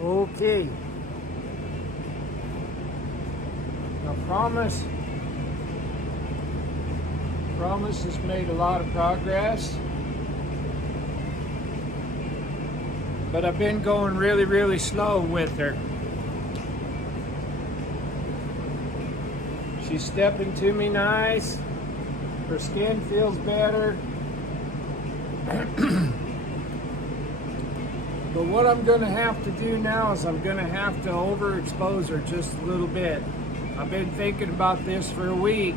Okay. Now Promise has made a lot of progress. But I've been going really slow with her. She's stepping to me nice. Her skin feels better. But what I'm going to have to do now is I'm going to have to overexpose her just a little bit. I've been thinking about this for a week.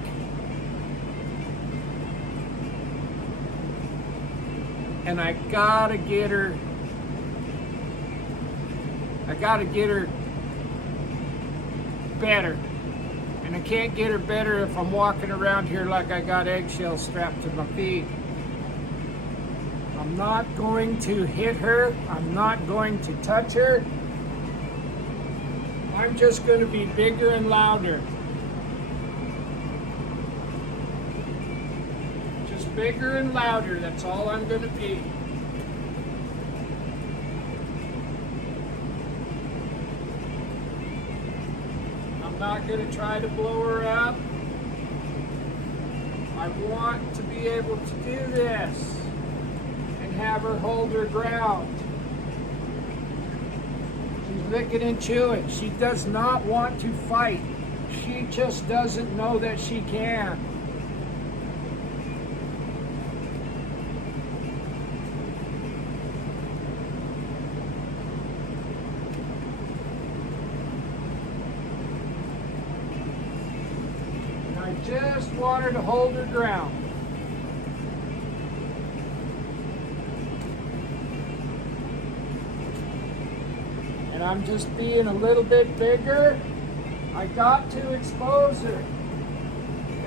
And I gotta get her better. And I can't get her better if I'm walking around here like I got eggshells strapped to my feet. I'm not going to hit her. I'm not going to touch her. I'm just going to be bigger and louder. Just bigger and louder. That's all I'm going to be. I'm not going to try to blow her up. I want to be able to do this and have her hold her ground. She's licking and chewing. She does not want to fight. She just doesn't know that she can. I just want her to hold her ground. And I'm just being a little bit bigger. I got to expose her.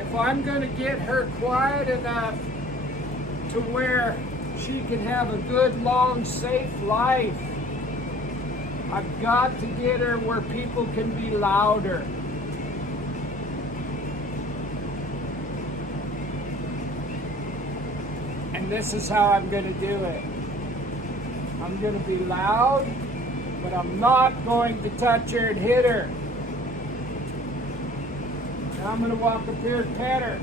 If I'm going to get her quiet enough to where she can have a good, long, safe life, I've got to get her where people can be louder. And this is how I'm going to do it. I'm going to be loud, but I'm not going to touch her and hit her. And I'm going to walk up here and pet her.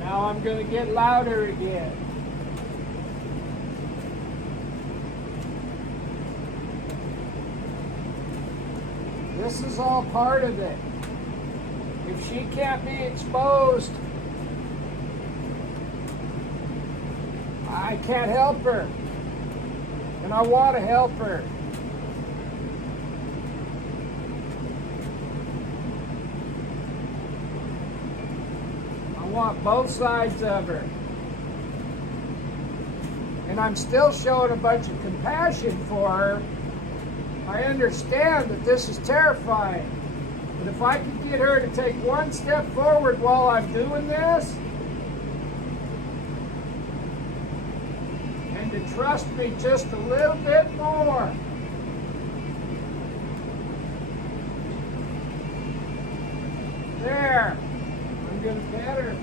Now I'm going to get louder again. This is all part of it. If she can't be exposed, I can't help her. And I want to help her. I want both sides of her. And I'm still showing a bunch of compassion for her. I understand that this is terrifying. But if I can get her to take one step forward while I'm doing this, and to trust me just a little bit more, there, I'm going to pet her.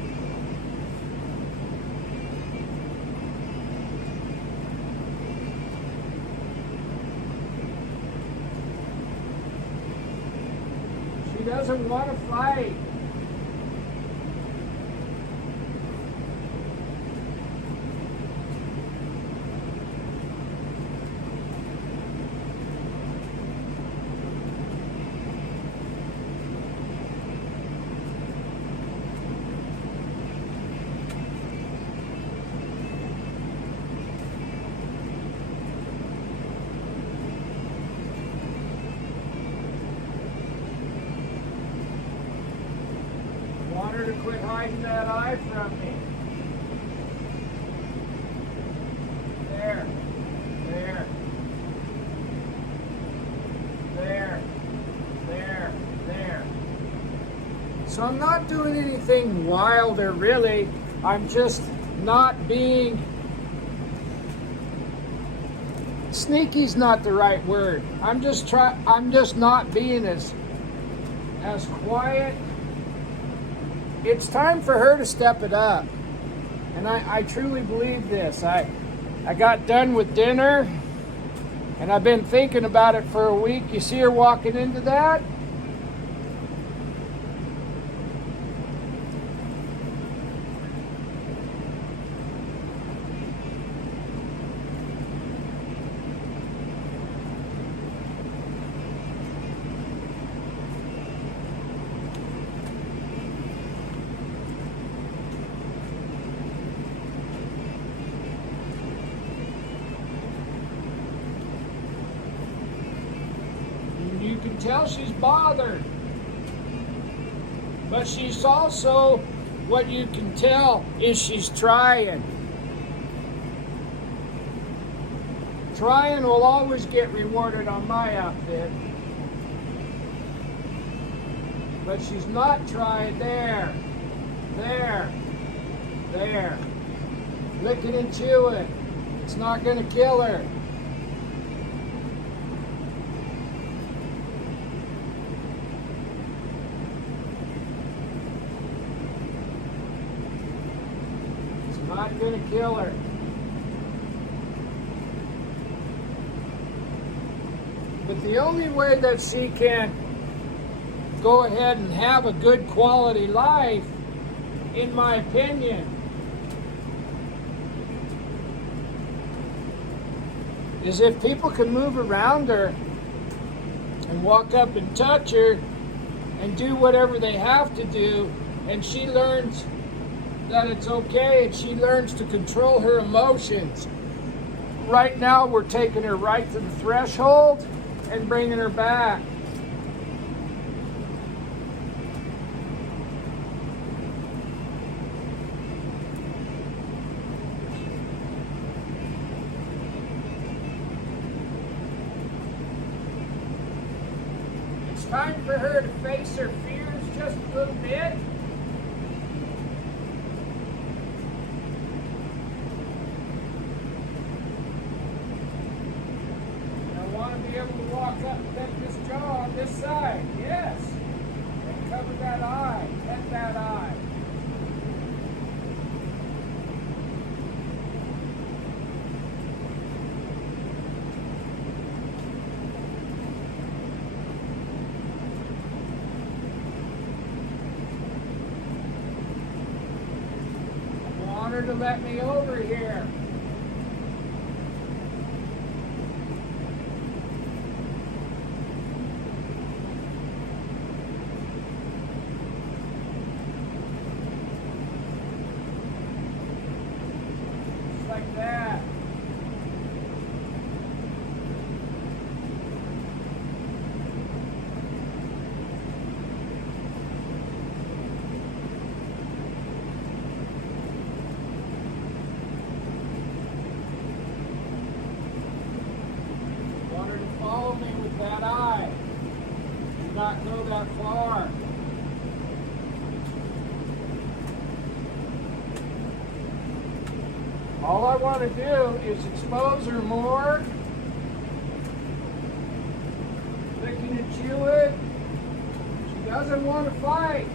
She doesn't want to fight. Want her to quit hiding that eye from me. There. There. There. There. There. So I'm not doing anything wild or really. I'm just not being... Sneaky's not the right word. I'm just not being as quiet. It's time for her to step it up. And I truly believe this. I got done with dinner, and I've been thinking about it for a week. You see her walking into that? You can tell she's bothered, but she's also, what you can tell is she's trying. Trying will always get rewarded on my outfit, but she's not trying. There, licking and chewing. It's not going to kill her. Not going to kill her. But the only way that she can go ahead and have a good quality life, in my opinion, is if people can move around her and walk up and touch her and do whatever they have to do, and she learns that it's okay, and she learns to control her emotions. Right now, we're taking her right to the threshold and bringing her back. It's time for her to face her fears just a little bit. Be able to walk up and pet this jaw on this side, yes, and cover that eye, pet that eye. I want her to let me over here. Like that. Want her to follow me with that eye. Do not go that far. All I want to do is expose her more, licking and chewing. She doesn't want to fight.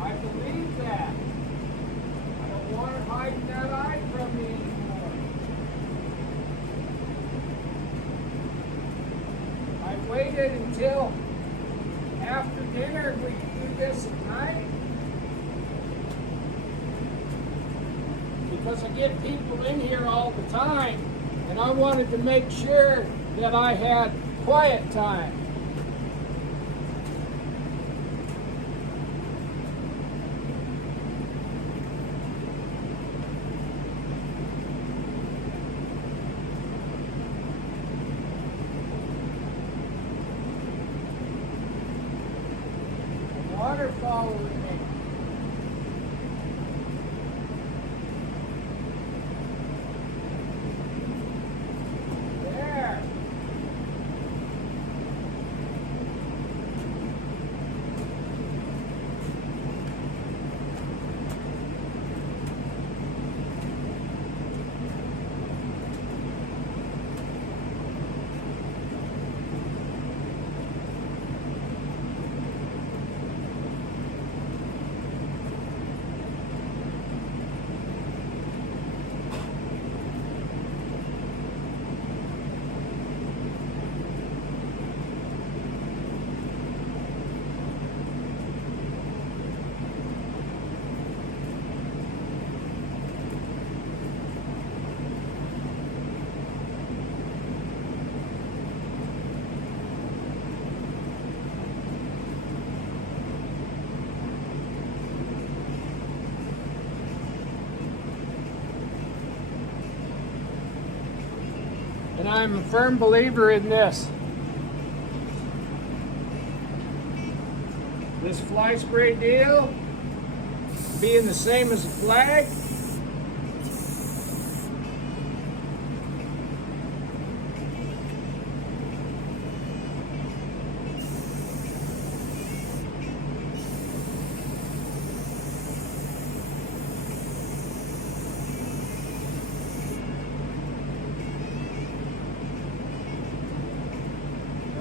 I believe that. I don't want her hiding that eye from me anymore. I waited until after dinner we could do this at night, because I get people in here all the time, and I wanted to make sure that I had quiet time. Water following me. And I'm a firm believer in this. This fly spray deal being the same as a flag.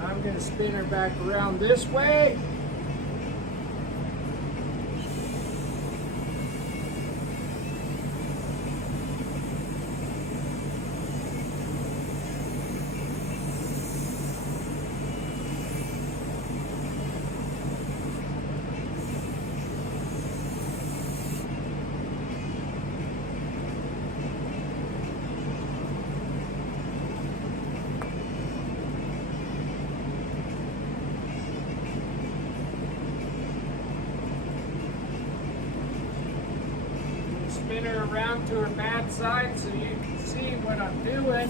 I'm going to spin her back around this way. Spin her around to her bad side so you can see what I'm doing.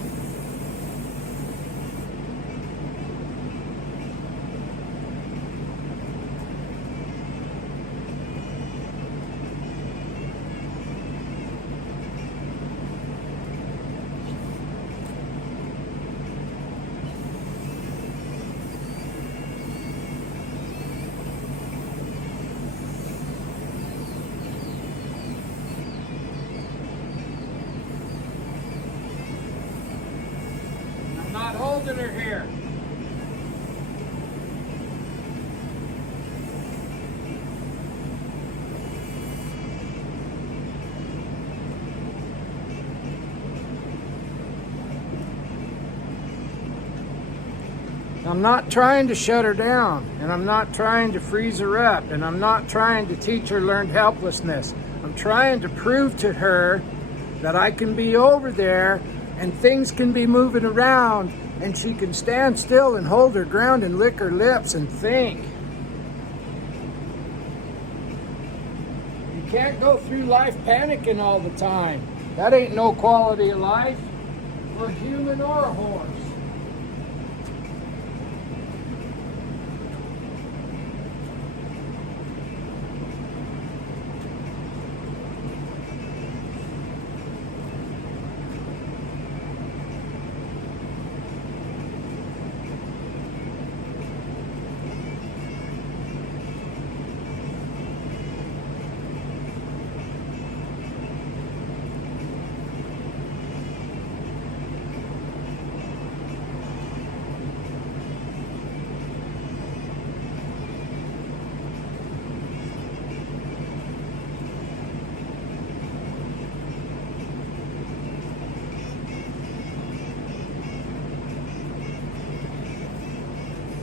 Not holding her here. I'm not trying to shut her down, and I'm not trying to freeze her up, and I'm not trying to teach her learned helplessness. I'm trying to prove to her that I can be over there and things can be moving around and she can stand still and hold her ground and lick her lips and think. You can't go through life panicking all the time. That ain't no quality of life for a human or a horse.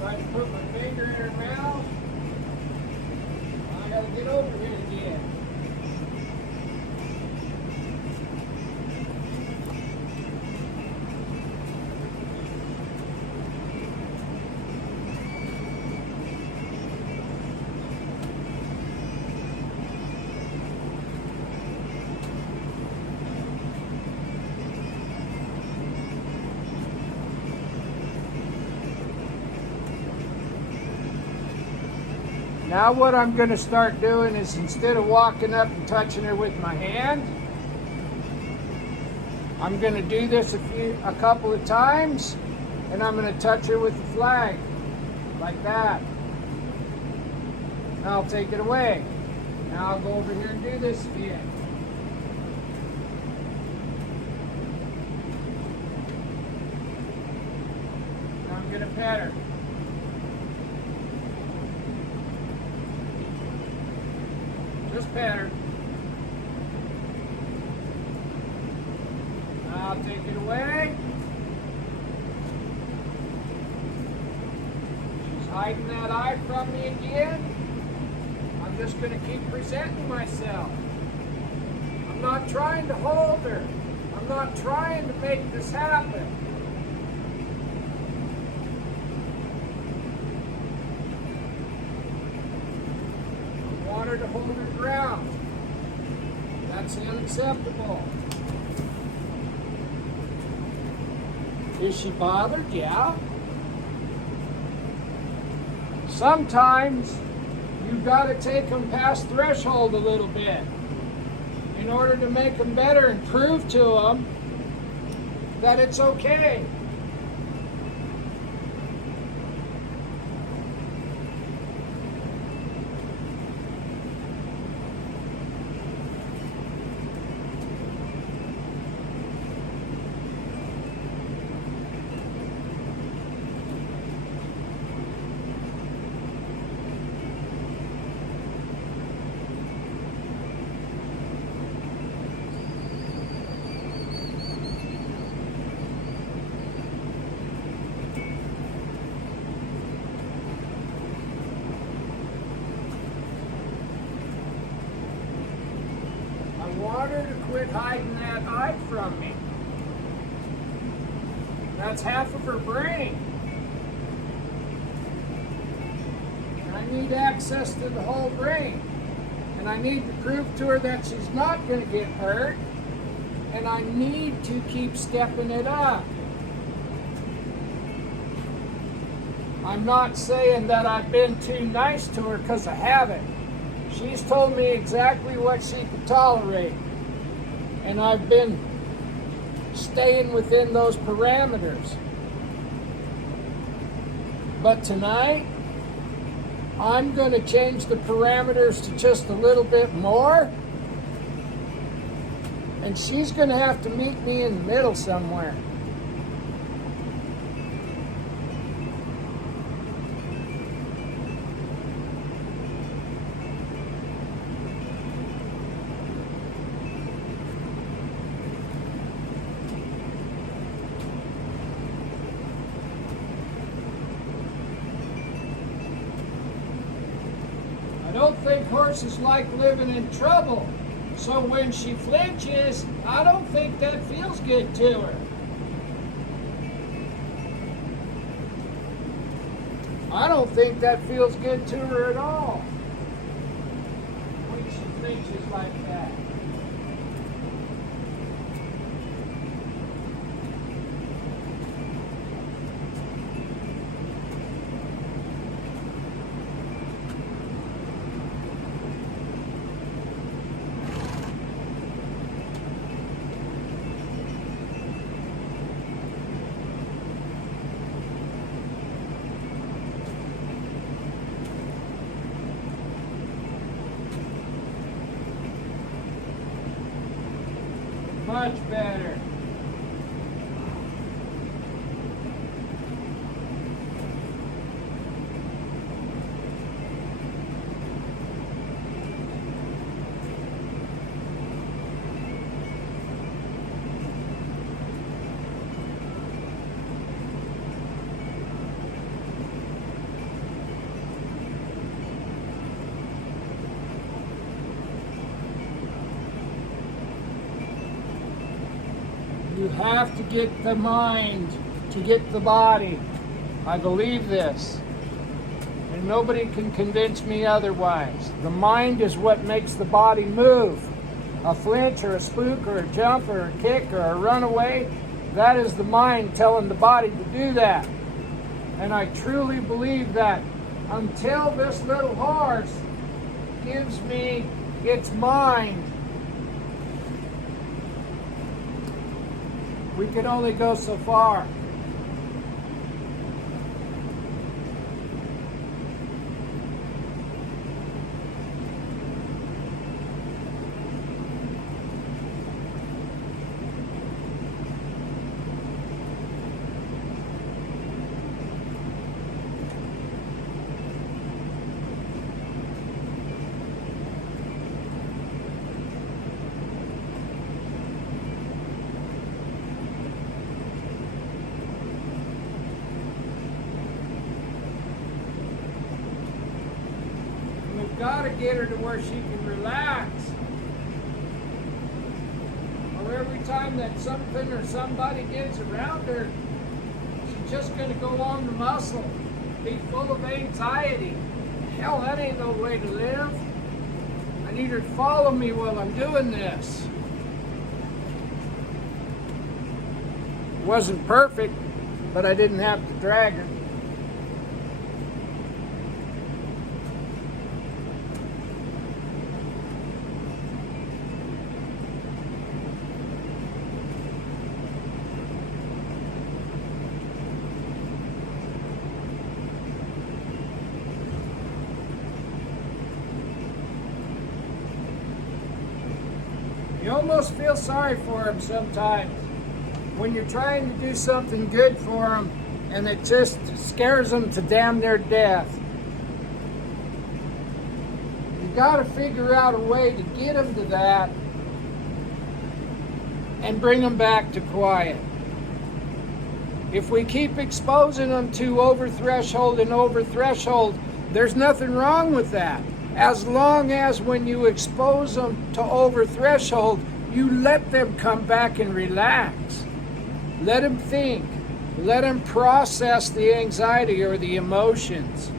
I can put my finger in her mouth. I gotta get over here again. Now what I'm going to start doing is, instead of walking up and touching her with my hand, I'm going to do this a couple of times, and I'm going to touch her with the flag, like that. Now I'll take it away. Now I'll go over here and do this again. Now I'm going to pet her. Just pet her. Now I'll take it away. She's hiding that eye from me again. I'm just going to keep presenting myself. I'm not trying to hold her. I'm not trying to make this happen. I want her to hold her ground. That's unacceptable. Is she bothered? Yeah. Sometimes you've got to take them past threshold a little bit in order to make them better and prove to them that it's okay. I want her to quit hiding that eye from me. That's half of her brain. And I need access to the whole brain. And I need to prove to her that she's not going to get hurt. And I need to keep stepping it up. I'm not saying that I've been too nice to her, because I haven't. She's told me exactly what she can tolerate. And I've been staying within those parameters. But tonight, I'm going to change the parameters to just a little bit more. And she's going to have to meet me in the middle somewhere. I don't think horses like living in trouble. So when she flinches, I don't think that feels good to her. I don't think that feels good to her at all when she flinches like that. Much better. You have to get the mind to get the body. I believe this. And nobody can convince me otherwise. The mind is what makes the body move. A flinch or a spook or a jump or a kick or a runaway, that is the mind telling the body to do that. And I truly believe that until this little horse gives me its mind, we can only go so far. Got to get her to where she can relax. Or every time that something or somebody gets around her, she's just going to go on the muscle, be full of anxiety. Hell, that ain't no way to live. I need her to follow me while I'm doing this. It wasn't perfect, but I didn't have to drag her. You almost feel sorry for them sometimes when you're trying to do something good for them and it just scares them to damn near death. You got to figure out a way to get them to that and bring them back to quiet. If we keep exposing them to over threshold and over threshold, there's nothing wrong with that. As long as when you expose them to over threshold, you let them come back and relax. Let them think. Let them process the anxiety or the emotions.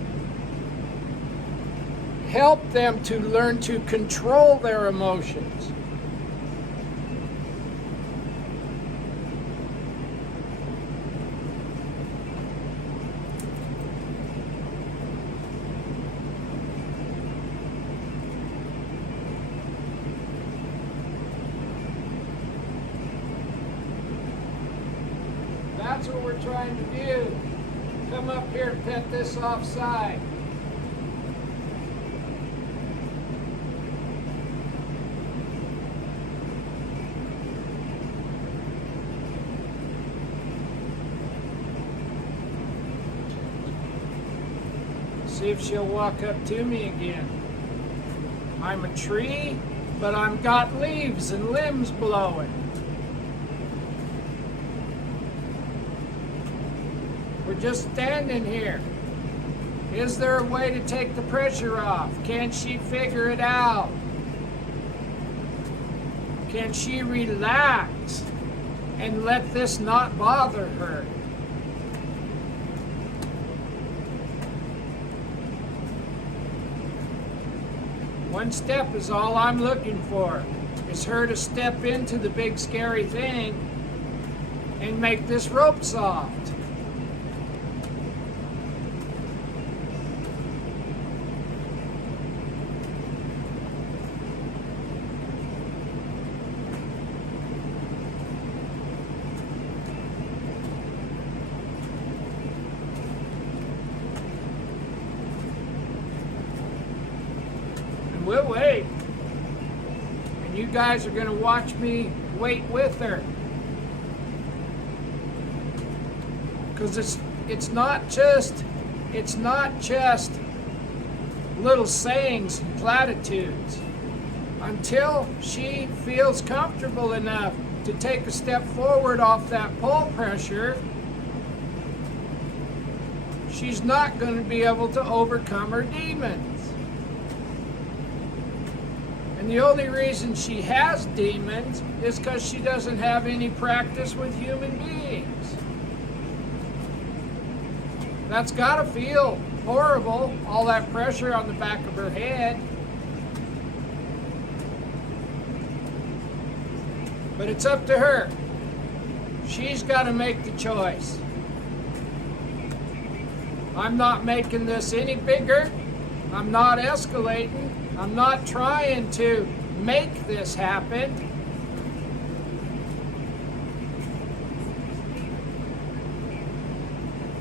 Help them to learn to control their emotions. That's what we're trying to do. Come up here and pet this offside. See if she'll walk up to me again. I'm a tree, but I've got leaves and limbs blowing. We're just standing here. Is there a way to take the pressure off? Can she figure it out? Can she relax and let this not bother her? One step is all I'm looking for, is her to step into the big scary thing and make this rope soft. We'll wait. And you guys are going to watch me wait with her. Because it's not just little sayings and platitudes. Until she feels comfortable enough to take a step forward off that pull pressure, she's not going to be able to overcome her demons. And the only reason she has demons is because she doesn't have any practice with human beings. That's got to feel horrible, all that pressure on the back of her head. But it's up to her. She's got to make the choice. I'm not making this any bigger. I'm not escalating. I'm not trying to make this happen.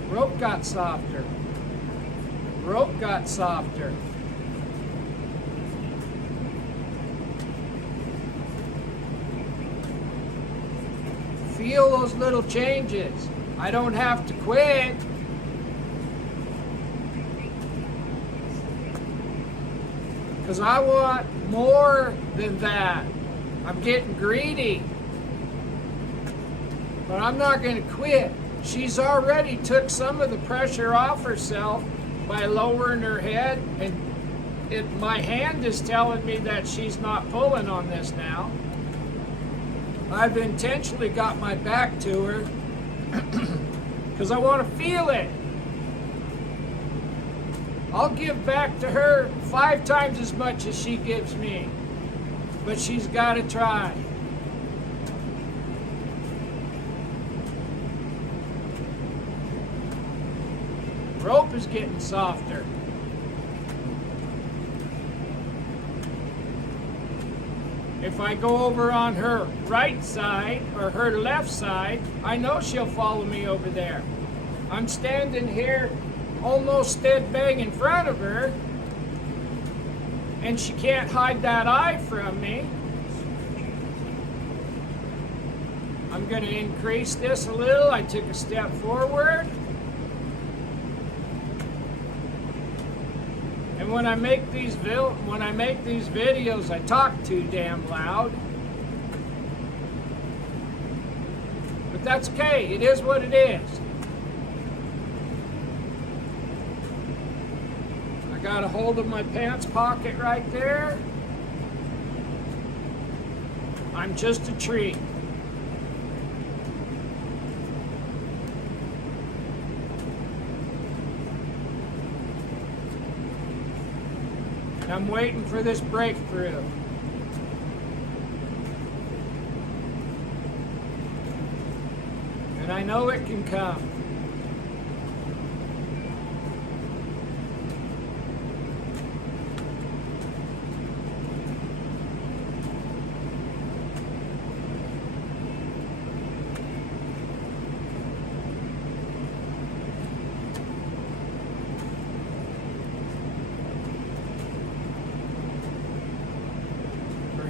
Rope got softer. Rope got softer. Feel those little changes. I don't have to quit. Because I want more than that. I'm getting greedy. But I'm not going to quit. She's already took some of the pressure off herself by lowering her head. And my hand is telling me that she's not pulling on this now. I've intentionally got my back to her because I want to feel it. I'll give back to her 5 times as much as she gives me. But she's got to try. is getting softer. If I go over on her right side or her left side, I know she'll follow me over there. I'm standing here almost dead bang in front of her, and she can't hide that eye from me. I'm going to increase this a little. I took a step forward. And when I make these videos, I talk too damn loud. But that's okay. It is what it is. I got a hold of my pants pocket right there. I'm just a tree. I'm waiting for this breakthrough. And I know it can come.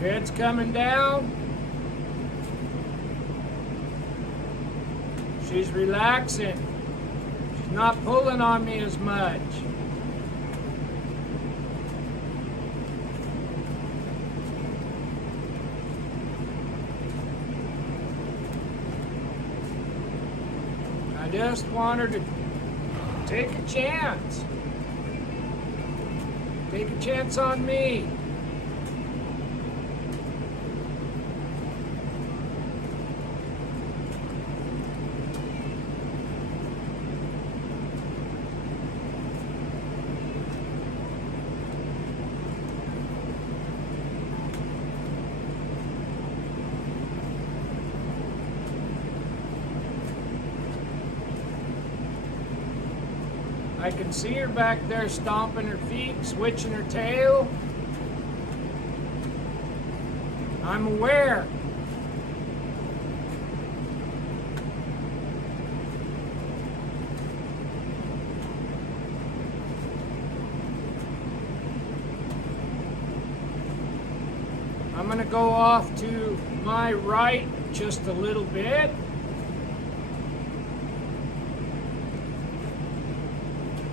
Head's coming down. She's relaxing. She's not pulling on me as much. I just want her to take a chance. Take a chance on me. I can see her back there stomping her feet, switching her tail. I'm aware. I'm going to go off to my right just a little bit.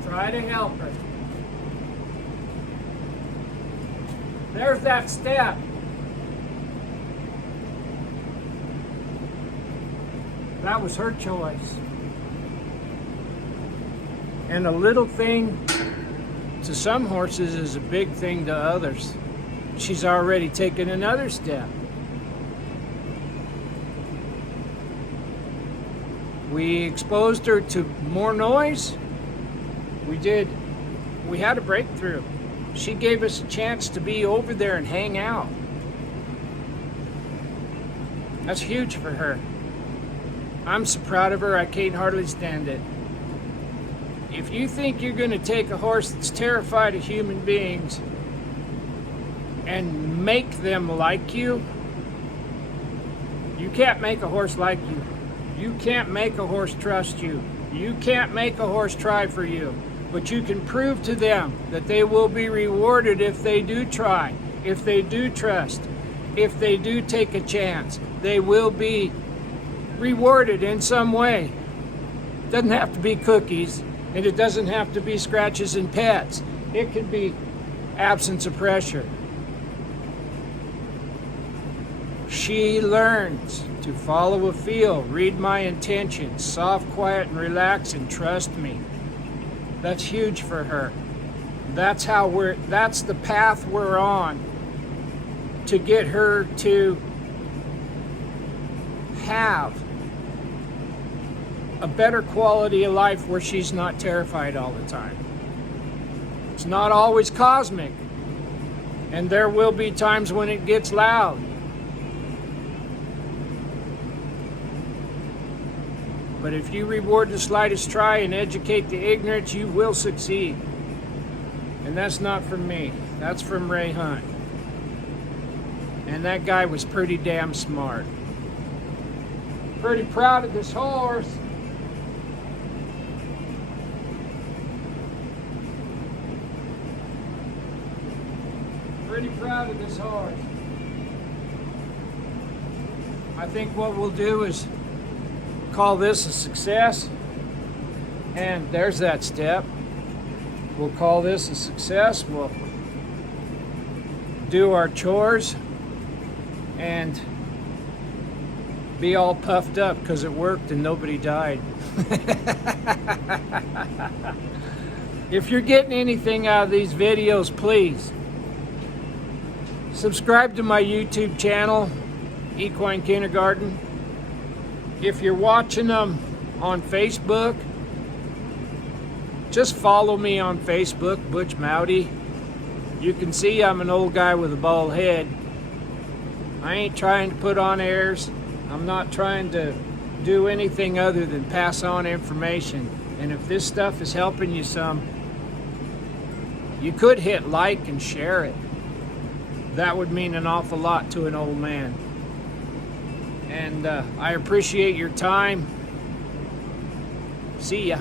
Try to help her. There's that step. That was her choice. And a little thing to some horses is a big thing to others. She's already taken another step. We exposed her to more noise. We had a breakthrough. She gave us a chance to be over there and hang out. That's huge for her. I'm so proud of her, I can't hardly stand it. If you think you're going to take a horse that's terrified of human beings and make them like you, you can't make a horse like you. You can't make a horse trust you. You can't make a horse try for you. But you can prove to them that they will be rewarded if they do try, if they do trust, if they do take a chance. They will be rewarded in some way. It doesn't have to be cookies, and it doesn't have to be scratches and pets. It could be absence of pressure. She learns to follow a feel, read my intentions, soft, quiet, and relax, and trust me. That's huge for her. That's the path we're on to get her to have a better quality of life where she's not terrified all the time. It's not always cosmic, and there will be times when it gets loud. But if you reward the slightest try and educate the ignorant, you will succeed. And that's not from me. That's from Ray Hunt. And that guy was pretty damn smart. Pretty proud of this horse. Pretty proud of this horse. I think what we'll do is call this a success. And there's that step. We'll call this a success. We'll do our chores and be all puffed up because it worked and nobody died. If you're getting anything out of these videos, please subscribe to my YouTube channel, Equine Kindergarten. If you're watching them on Facebook, just follow me on Facebook, Butch Mowdy. You can see I'm an old guy with a bald head. I ain't trying to put on airs. I'm not trying to do anything other than pass on information. And if this stuff is helping you some, you could hit like and share it. That would mean an awful lot to an old man. And I appreciate your time. See ya.